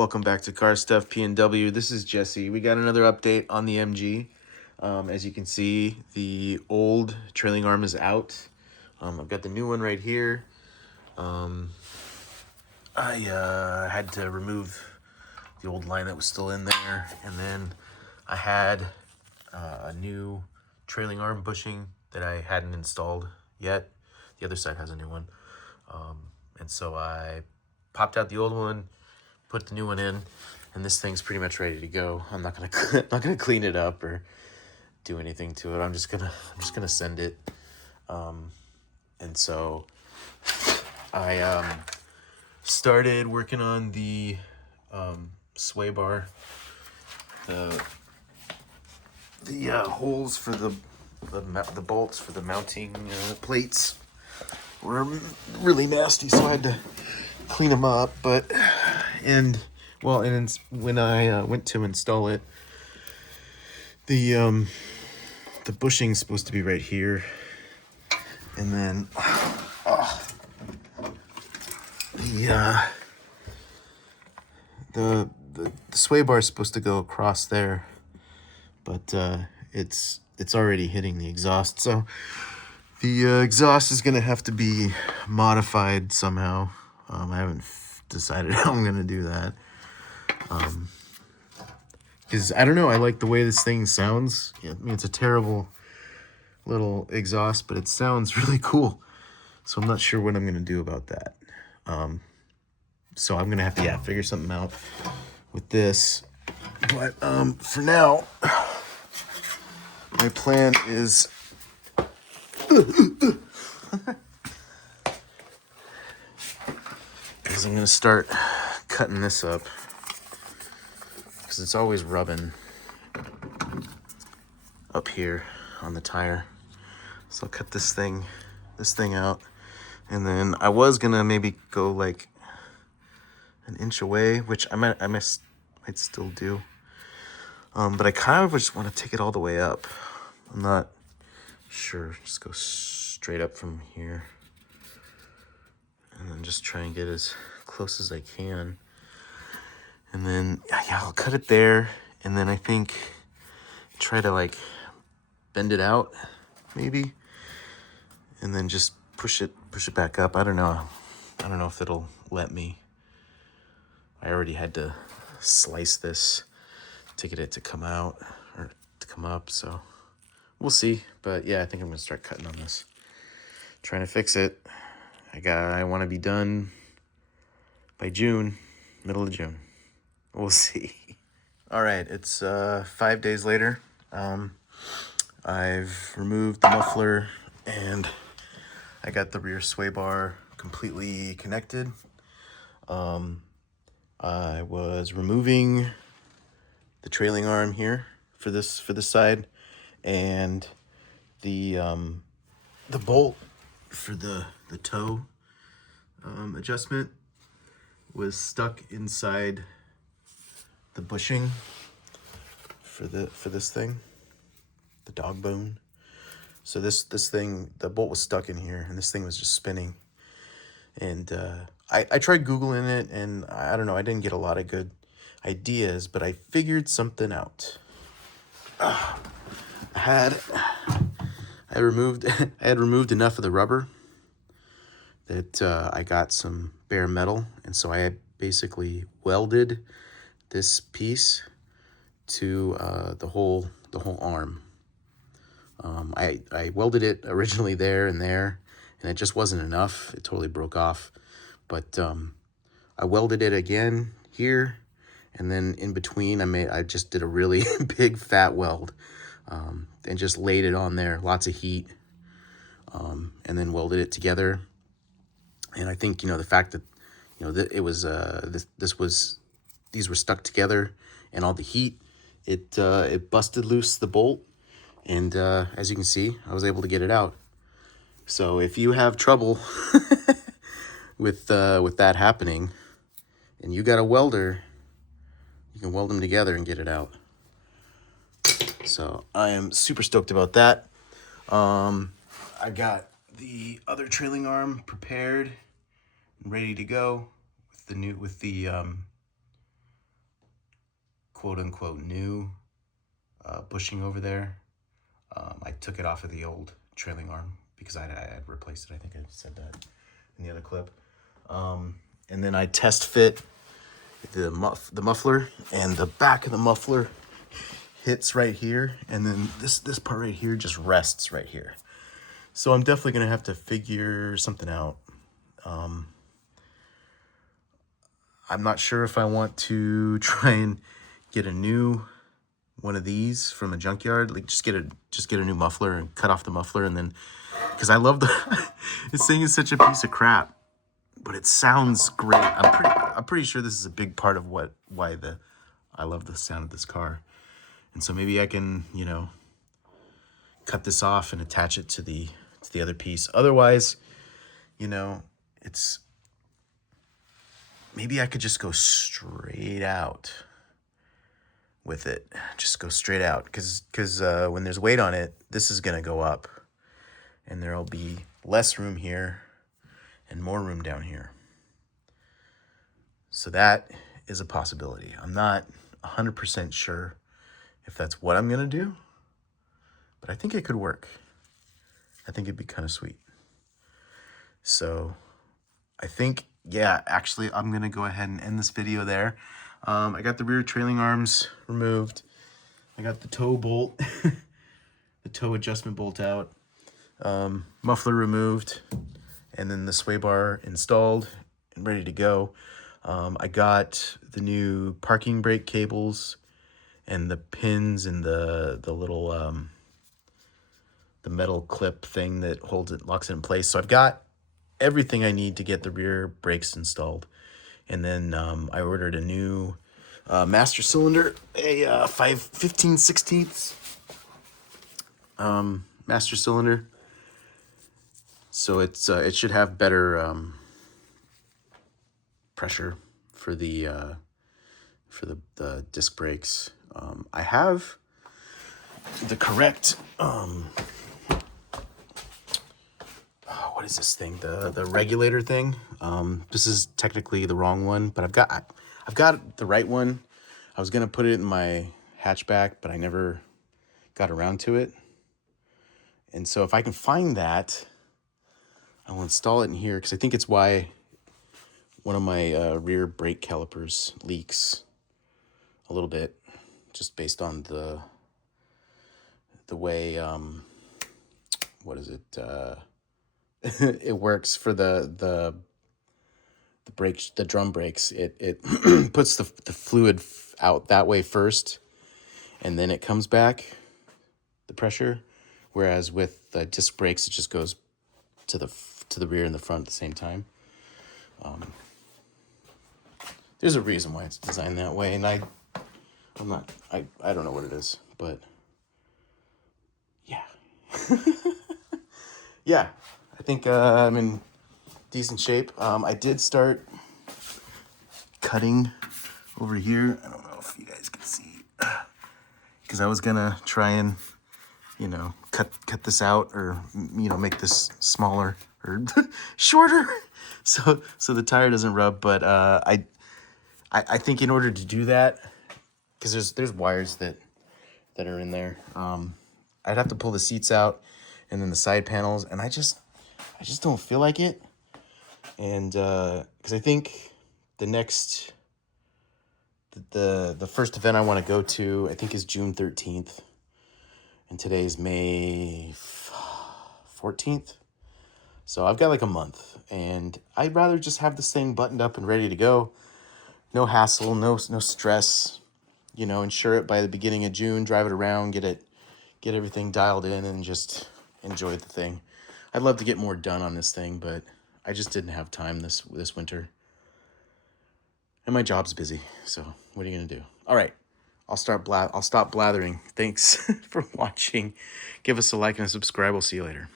Welcome back to Car Stuff P&W. This is Jesse. We got another update on the MG. As you can see, the old trailing arm is out. I've got the new one right here. I had to remove the old line that was still in there, and then I had a new trailing arm bushing that I hadn't installed yet. The other side has a new one, and so I popped out the old one, put the new one in, and this thing's pretty much ready to go. I'm not gonna clean it up or do anything to it. I'm just gonna send it. And so I started working on the sway bar, the holes for the bolts for the mounting plates were really nasty, so I had to clean them up. But when I went to install it, the bushing's supposed to be right here, and then the sway bar is supposed to go across there, but it's already hitting the exhaust, so the exhaust is gonna have to be modified somehow. I haven't decided how I'm gonna do that, because I don't know, I like the way this thing sounds. I mean, it's a terrible little exhaust, but it sounds really cool, so I'm not sure what I'm gonna do about that. So I'm gonna have to figure something out with this, but for now my plan is I'm gonna start cutting this up, because it's always rubbing up here on the tire. So I'll cut this thing out, and then I was gonna maybe go like an inch away, which I might still do. But I kind of just want to take it all the way up. I'm not sure. Just go straight up from here, and then just try and get as close as I can. And then I'll cut it there, and then I think try to like bend it out maybe, and then just push it back up. I don't know if it'll let me. I already had to slice this to get it to come out or to come up, so we'll see. But yeah, I think I'm gonna start cutting on this, trying to fix it. I want to be done by June, middle of June. We'll see. All right, it's 5 days later. I've removed the muffler, and I got the rear sway bar completely connected. I was removing the trailing arm here for this side, and the bolt for the toe adjustment was stuck inside the bushing for this thing, the dog bone. So this thing, the bolt was stuck in here, and this thing was just spinning. And I tried Googling it, and I don't know, I didn't get a lot of good ideas, but I figured something out. I had removed enough of the rubber that I got some bare metal, and so I basically welded this piece to the whole arm. I welded it originally there, and it just wasn't enough. It totally broke off. But I welded it again here, and then in between I just did a really big fat weld, and just laid it on there, lots of heat, and then welded it together. And I think, the fact that, it was these were stuck together, and all the heat, it busted loose the bolt, and as you can see, I was able to get it out. So if you have trouble with that happening, and you got a welder, you can weld them together and get it out. So I am super stoked about that. I got the other trailing arm prepared and ready to go with the quote unquote new bushing over there. I took it off of the old trailing arm because I had replaced it. I think I said that in the other clip. And then I test fit the muffler, and the back of the muffler hits right here, and then this part right here just rests right here. So I'm definitely gonna have to figure something out. I'm not sure if I want to try and get a new one of these from a junkyard, like just get a new muffler and cut off the muffler, and then, because I love the this thing is such a piece of crap, but it sounds great. I'm pretty sure this is a big part of why I love the sound of this car. And so maybe I can, you know, cut this off and attach it to the other piece. Otherwise, you know, maybe I could just go straight out with it. Just go straight out, because when there's weight on it, this is gonna go up, and there'll be less room here and more room down here. So that is a possibility. I'm not 100% sure if that's what I'm gonna do, but I think it could work. I think it'd be kind of sweet. So I think, yeah, actually I'm gonna go ahead and end this video there. I got the rear trailing arms removed. I got the toe bolt, the toe adjustment bolt out, muffler removed, and then the sway bar installed and ready to go. I got the new parking brake cables and the pins and the little the metal clip thing that locks it in place. So I've got everything I need to get the rear brakes installed. And then I ordered a new master cylinder, a 15/16 master cylinder. So it should have better pressure for the disc brakes. I have the correct what is this thing? The regulator thing. This is technically the wrong one, but I've got the right one. I was gonna put it in my hatchback, but I never got around to it. And so if I can find that, I will install it in here, because I think it's why one of my rear brake calipers leaks a little bit, just based on the way what is it? It works for the brakes, the drum brakes. It puts the fluid out that way first, and then it comes back, the pressure. Whereas with the disc brakes, it just goes to the rear and the front at the same time. There's a reason why it's designed that way, and I don't know what it is, but yeah. Yeah, I think I'm in decent shape. I did start cutting over here. I don't know if you guys can see, because I was gonna try and, you know, cut this out, or, you know, make this smaller or shorter, so the tire doesn't rub. But I think in order to do that, because there's wires that are in there, I'd have to pull the seats out, and then the side panels, and I just don't feel like it. And because I think the next the first event I want to go to, I think, is June 13th, and today's May 14th. So I've got like a month, and I'd rather just have this thing buttoned up and ready to go. No hassle, no stress. You know, insure it by the beginning of June, drive it around, get everything dialed in, and just enjoy the thing. I'd love to get more done on this thing, but I just didn't have time this winter. And my job's busy, so what are you gonna do? All right, I'll stop blathering. Thanks for watching. Give us a like and a subscribe. We'll see you later.